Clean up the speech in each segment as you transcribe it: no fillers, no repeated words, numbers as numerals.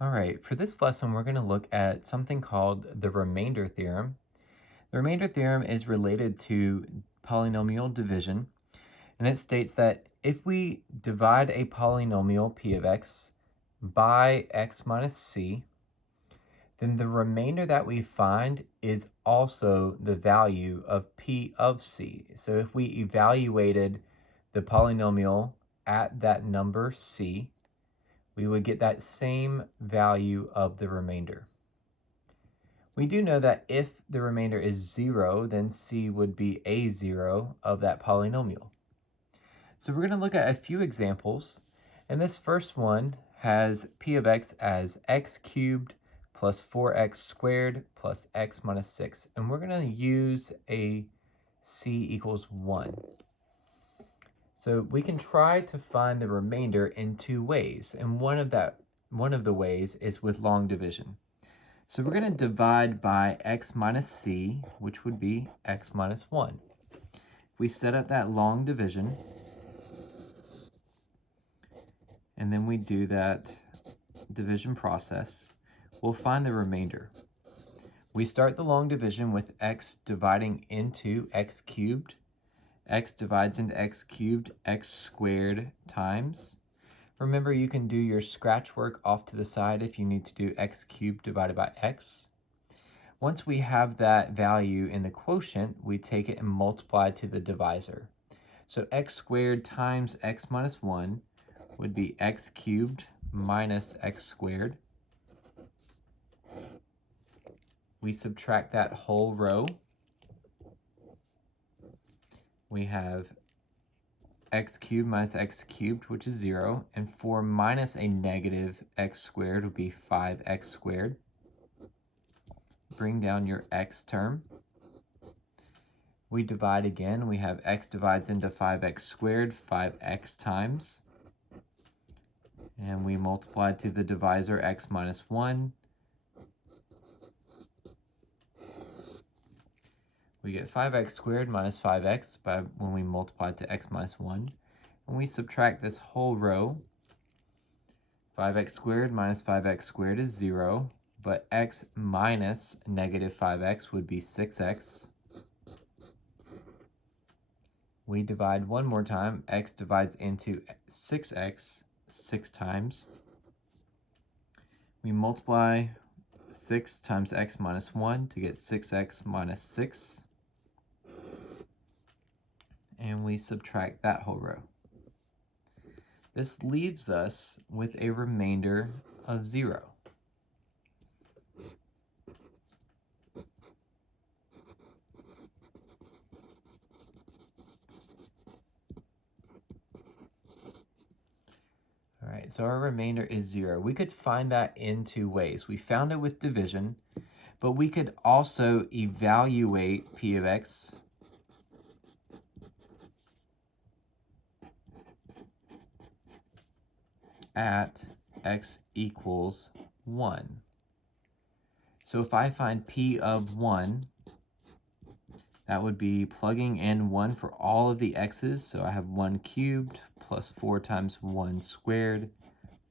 All right, for this lesson, we're going to look at something called the remainder theorem. The remainder theorem is related to polynomial division, and it states that if we divide a polynomial p of x by x minus c, then the remainder that we find is also the value of p of c. So if we evaluated the polynomial at that number c, we would get that same value of the remainder. We do know that if the remainder is 0, then c would be a 0 of that polynomial. So we're going to look at a few examples, and this first one has p of x as x cubed plus 4x squared plus x minus 6, and we're going to use a c equals 1. So we can try to find the remainder in two ways, and one of the ways is with long division. So we're going to divide by x minus c, which would be x minus 1. If we set up that long division, and then we do that division process, we'll find the remainder. We start the long division with x dividing into x cubed. X divides into x cubed, x squared times. Remember, you can do your scratch work off to the side if you need to do x cubed divided by x. Once we have that value in the quotient, we take it and multiply to the divisor. So x squared times x minus 1 would be x cubed minus x squared. We subtract that whole row. We have x cubed minus x cubed, which is 0, and 4 minus a negative x squared would be 5x squared. Bring down your x term. We divide again. We have x divides into 5x squared 5x times. And we multiply to the divisor x minus 1. We get 5x squared minus 5x when we multiply to x minus 1. And we subtract this whole row. 5x squared minus 5x squared is 0, but x minus negative 5x would be 6x. We divide one more time. X divides into 6x 6 times. We multiply 6 times x minus 1 to get 6x minus 6. And we subtract that whole row. This leaves us with a remainder of 0. All right, so our remainder is 0. We could find that in two ways. We found it with division, but we could also evaluate p of x at x equals 1. So if I find p of 1, that would be plugging in 1 for all of the x's. So I have 1 cubed plus 4 times 1 squared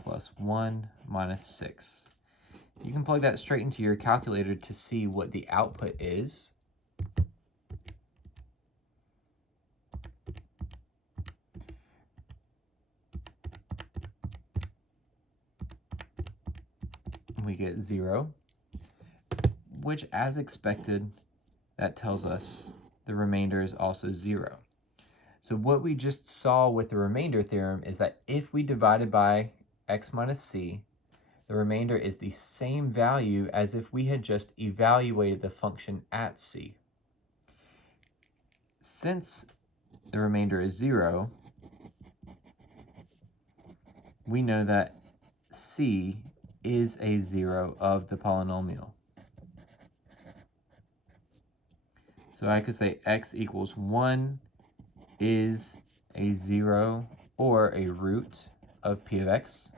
plus 1 minus 6. You can plug that straight into your calculator to see what the output is. We get 0, which, as expected, that tells us the remainder is also 0. So what we just saw with the remainder theorem is that if we divided by x minus c, the remainder is the same value as if we had just evaluated the function at c. Since the remainder is 0, we know that c is a 0 of the polynomial. So I could say x equals 1 is a 0 or a root of p of x.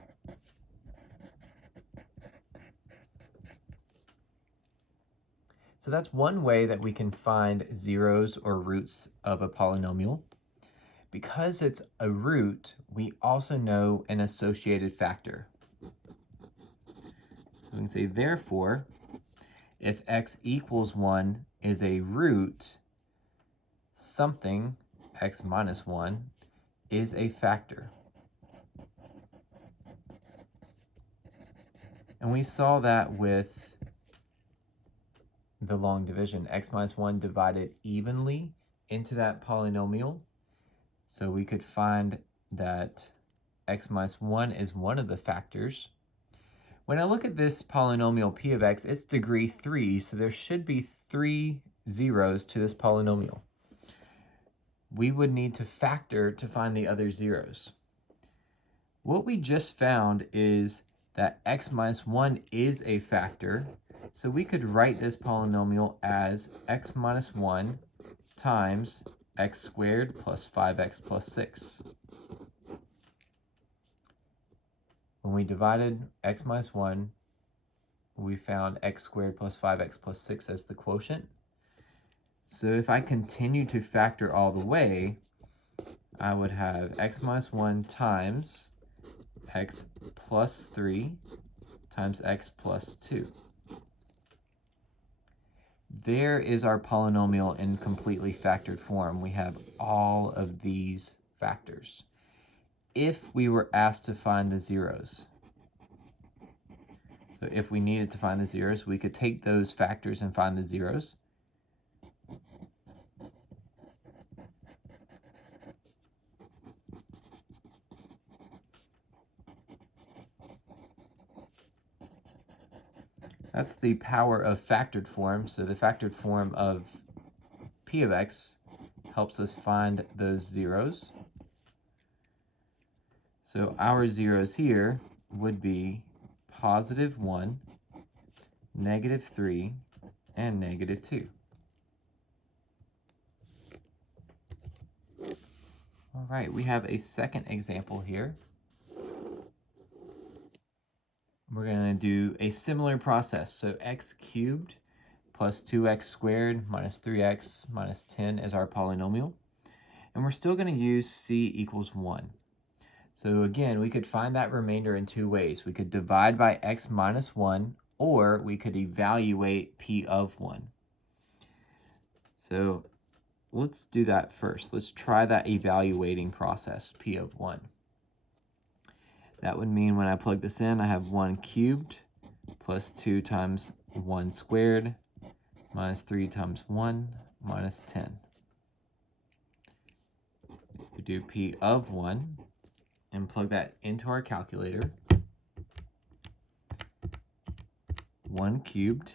So that's one way that we can find zeros or roots of a polynomial. Because it's a root, we also know an associated factor. we can say, therefore, if x equals 1 is a root, something, x minus 1, is a factor. And we saw that with the long division. X minus 1 divided evenly into that polynomial. So we could find that x minus 1 is one of the factors. When I look at this polynomial p of x, it's degree 3, so there should be 3 zeros to this polynomial. We would need to factor to find the other zeros. What we just found is that x minus 1 is a factor, so we could write this polynomial as x minus 1 times x squared plus 5x plus 6. When we divided x minus 1, we found x squared plus 5x plus 6 as the quotient. So if I continue to factor all the way, I would have x minus 1 times x plus 3 times x plus 2. There is our polynomial in completely factored form. We have all of these factors. If we were asked to find the zeros, so if we needed to find the zeros, we could take those factors and find the zeros. That's the power of factored form. So the factored form of p of x helps us find those zeros. So our zeros here would be positive 1, negative 3, and negative 2. All right, we have a second example here. We're going to do a similar process. So x cubed plus 2x squared minus 3x minus 10 is our polynomial. And we're still going to use c equals 1. So again, we could find that remainder in two ways. We could divide by x minus 1, or we could evaluate p of 1. So let's do that first. Let's try that evaluating process, p of 1. That would mean when I plug this in, I have 1 cubed plus 2 times 1 squared minus 3 times 1 minus 10. We do p of 1 and plug that into our calculator. 1 cubed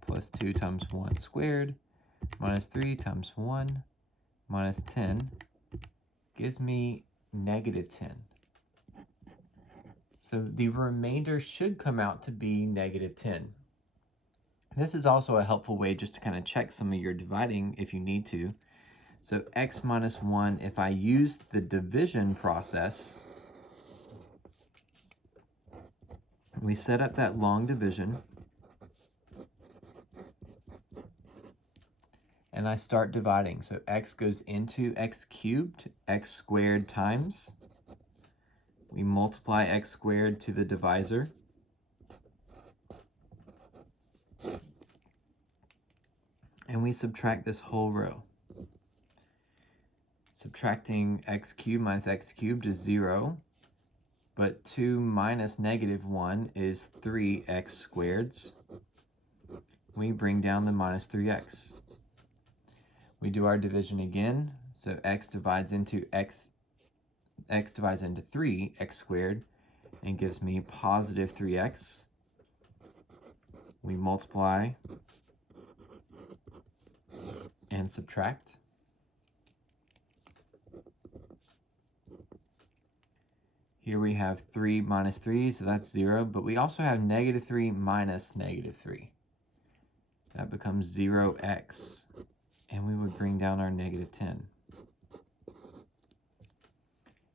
plus 2 times 1 squared minus 3 times 1 minus 10 gives me negative 10. So the remainder should come out to be negative 10. This is also a helpful way just to kind of check some of your dividing if you need to. So x minus 1, if I use the division process, we set up that long division, and I start dividing. So x goes into x cubed, x squared times. We multiply x squared to the divisor. And we subtract this whole row. Subtracting x cubed minus x cubed is 0. But 2 minus negative 1 is 3x squared. We bring down the minus 3x. We do our division again. So x divides into 3, x squared, and gives me positive 3x. We multiply and subtract. Here we have 3 minus 3, so that's 0, but we also have negative 3 minus negative 3. That becomes 0x, and we would bring down our negative 10.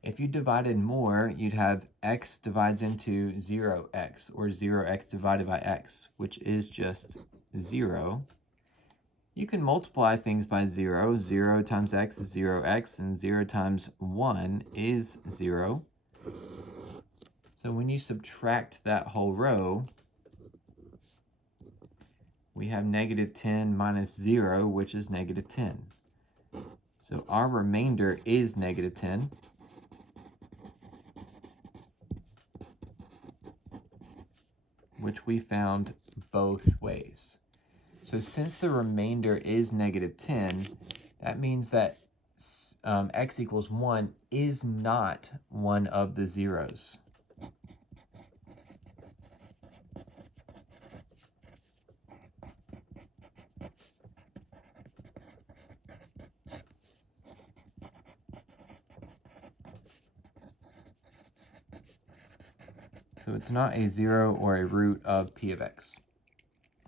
If you divided more, you'd have x divides into 0x, or 0x divided by x, which is just 0. You can multiply things by 0. 0 times x is 0x, and 0 times 1 is 0. So when you subtract that whole row, we have negative 10 minus 0, which is negative 10. So our remainder is negative 10. Which we found both ways. So since the remainder is negative 10, that means that x equals 1 is not one of the zeros. So it's not a zero or a root of p of x.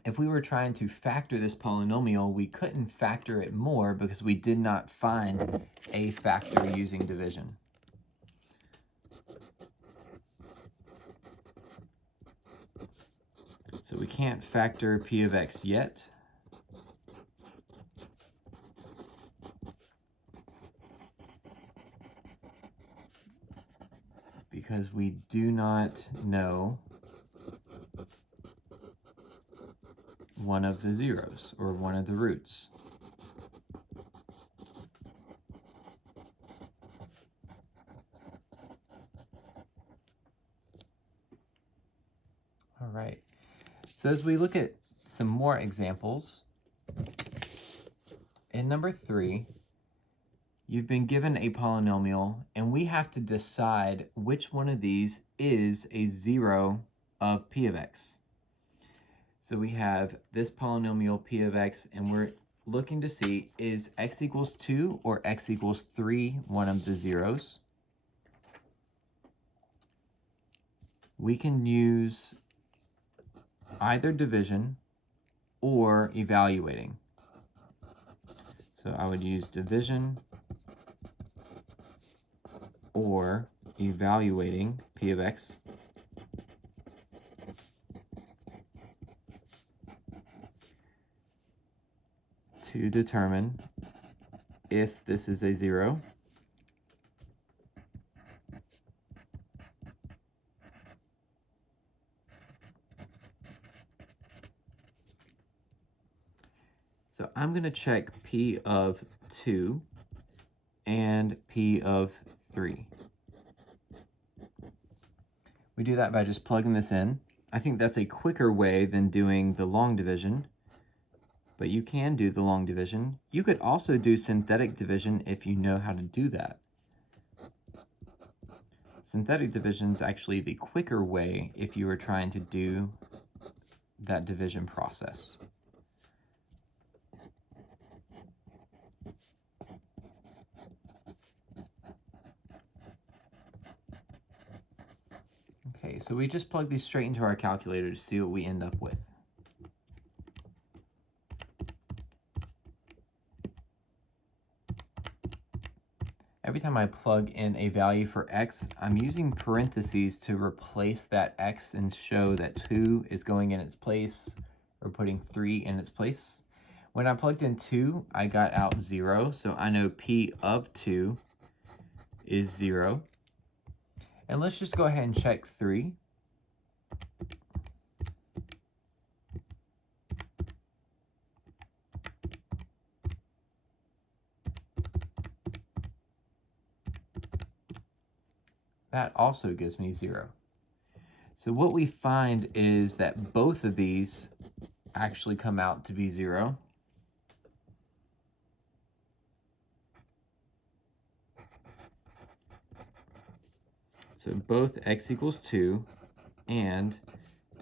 If we were trying to factor this polynomial, we couldn't factor it more because we did not find a factor using division. So we can't factor p of x yet. Because we do not know one of the zeros or one of the roots. All right. So as we look at some more examples, in number 3, you've been given a polynomial, and we have to decide which one of these is a zero of p of x. So we have this polynomial p of x, and we're looking to see, is x equals 2 or x equals 3 one of the zeros? We can use either division or evaluating. So I would use division or evaluating p of x. To determine if this is a zero. So I'm going to check p of 2 and p of 3. We do that by just plugging this in. I think that's a quicker way than doing the long division, but you can do the long division. You could also do synthetic division if you know how to do that. Synthetic division is actually the quicker way if you were trying to do that division process. Okay, so we just plug these straight into our calculator to see what we end up with. Every time I plug in a value for x, I'm using parentheses to replace that x and show that 2 is going in its place, or putting 3 in its place. When I plugged in 2, I got out 0, so I know p of 2 is 0. And let's just go ahead and check 3. That also gives me 0. So what we find is that both of these actually come out to be 0. So both x equals 2 and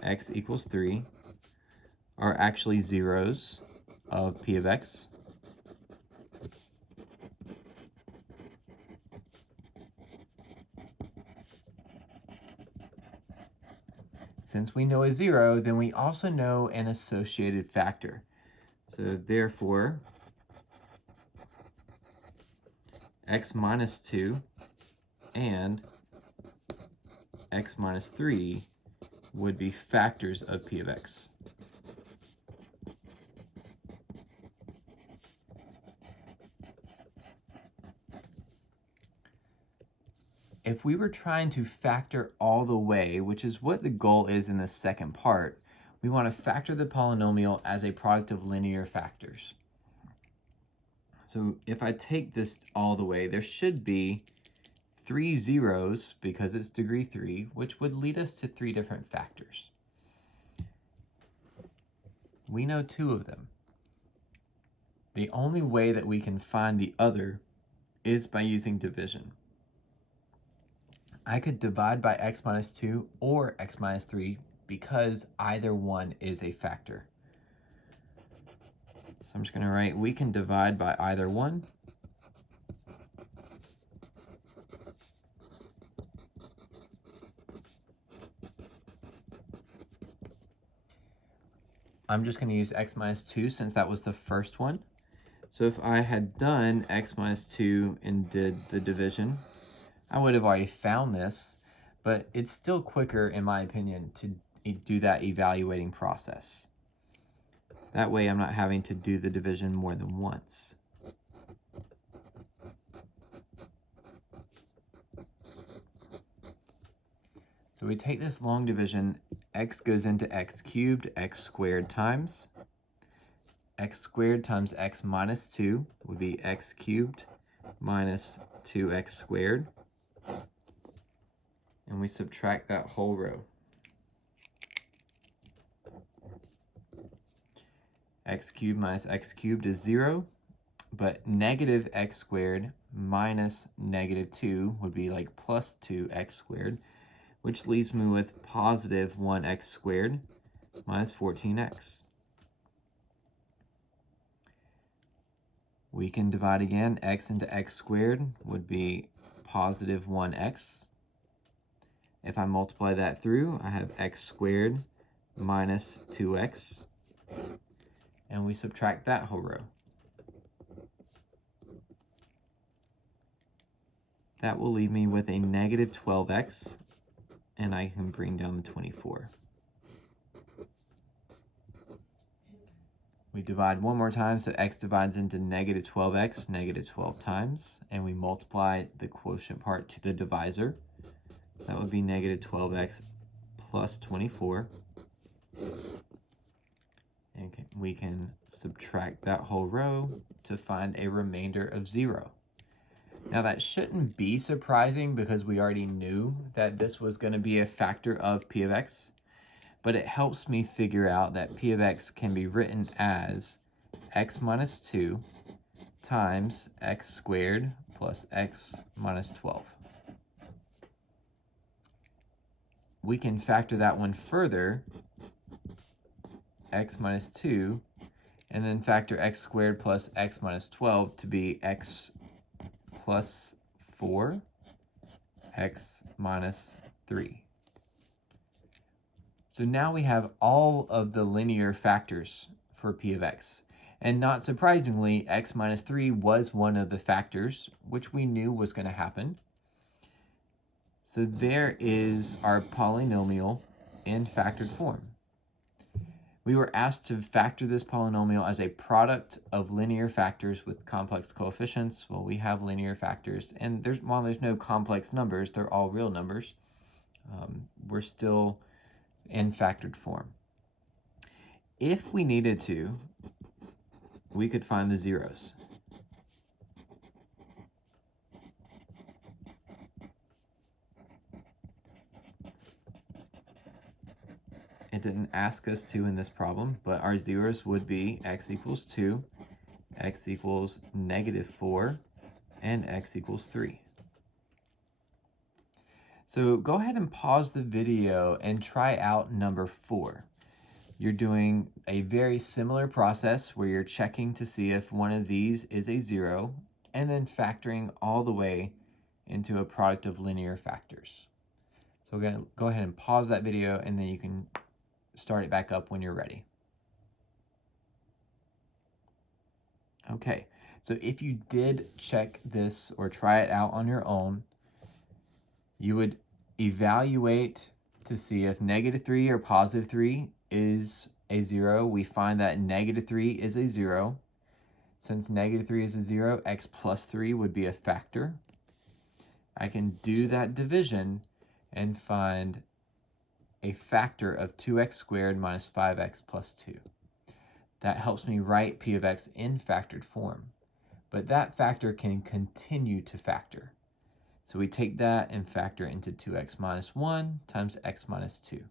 x equals 3 are actually zeros of p of x. Since we know a 0, then we also know an associated factor. So therefore, x minus 2 and x minus 3 would be factors of p of x. If we were trying to factor all the way, which is what the goal is in the second part, we want to factor the polynomial as a product of linear factors. So if I take this all the way, there should be 3 zeros, because it's degree 3, which would lead us to 3 different factors. We know 2 of them. The only way that we can find the other is by using division. I could divide by x minus 2 or x minus 3 because either one is a factor. So I'm just going to write, we can divide by either one. I'm just going to use x minus 2 since that was the first one. So if I had done x minus 2 and did the division, I would have already found this, but it's still quicker, in my opinion, to do that evaluating process. That way I'm not having to do the division more than once. So we take this long division, x goes into x cubed, x squared times. X squared times x minus 2 would be x cubed minus 2x squared. And we subtract that whole row. X cubed minus x cubed is 0, but negative x squared minus negative 2 would be like plus 2x squared, which leaves me with positive 1x squared minus 14x. We can divide again. X into x squared would be positive 1x. If I multiply that through, I have x squared minus 2x. And we subtract that whole row. That will leave me with a negative 12x, and I can bring down the 24. We divide one more time, so x divides into negative 12x, negative 12 times, and we multiply the quotient part to the divisor. That would be negative 12x plus 24. And we can subtract that whole row to find a remainder of 0. Now that shouldn't be surprising because we already knew that this was going to be a factor of p of x, but it helps me figure out that p of x can be written as x minus 2 times x squared plus x minus 12. We can factor that one further, x minus 2, and then factor x squared plus x minus 12 to be x plus 4, x minus 3. So now we have all of the linear factors for p of x. And not surprisingly, x minus 3 was one of the factors, which we knew was going to happen. So there is our polynomial in factored form. We were asked to factor this polynomial as a product of linear factors with complex coefficients. Well, we have linear factors, and while there's no complex numbers, they're all real numbers. We're still in factored form. If we needed to, we could find the zeros. It didn't ask us to in this problem, but our zeros would be x equals 2, x equals negative 4, and x equals 3. So go ahead and pause the video and try out number 4. You're doing a very similar process where you're checking to see if one of these is a 0, and then factoring all the way into a product of linear factors. So we're going to go ahead and pause that video, and then you can start it back up when you're ready. Okay, so if you did check this or try it out on your own, you would evaluate to see if negative 3 or positive 3 is a 0. We find that negative 3 is a 0. Since negative 3 is a 0, x plus 3 would be a factor. I can do that division and find a factor of 2x squared minus 5x plus 2. That helps me write p of x in factored form, but that factor can continue to factor. So we take that and factor into 2x minus 1 times x minus 2.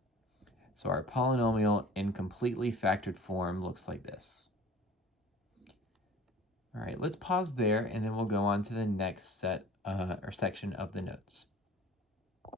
So our polynomial in completely factored form looks like this. All right, let's pause there and then we'll go on to the next set or section of the notes.